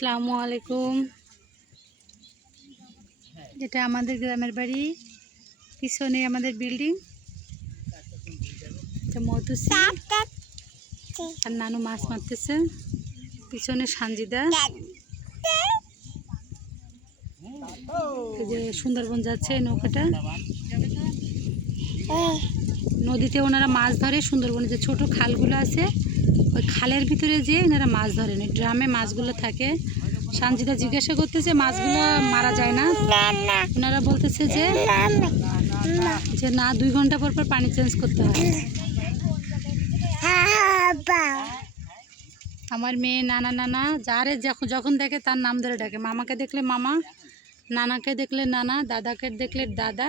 আসসালামু আলাইকুম। এটা আমাদের গ্রামের বাড়ি। পিছনে আমাদের বিল্ডিং। মধুসি আর নানু মাছ মারতেছে। পিছনে সানজিদা। যে সুন্দরবন যাচ্ছে নৌকাটা। নদীতে ওনারা মাছ ধরে সুন্দরবনে যে ছোট খালগুলো আছে ওই খালের ভিতরে যে এনারা মাছ ধরেন, ওই ড্রামে মাছগুলো থাকে। সানজিদা জিজ্ঞাসা করতেছে, মাছগুলো মারা যায় না? ওনারা বলতেছে যে যে না, দুই ঘণ্টা পর পর পানি চেঞ্জ করতে হয়। আমার মেয়ে নানা নানা, যারে যখন যখন দেখে তার নাম ধরে ডাকে। মামাকে দেখলে মামা, নানাকে দেখলে নানা, দাদাকে দেখলে দাদা,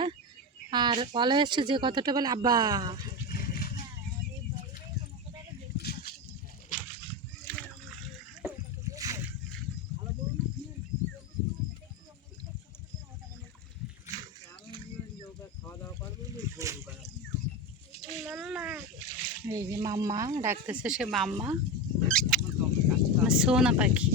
আর অলওয়েজ যে কথাটা বলে, আব্বা। এই যে মাম্মা ডাকতেছে সে মাম্মা। আমার সোনা পাখি।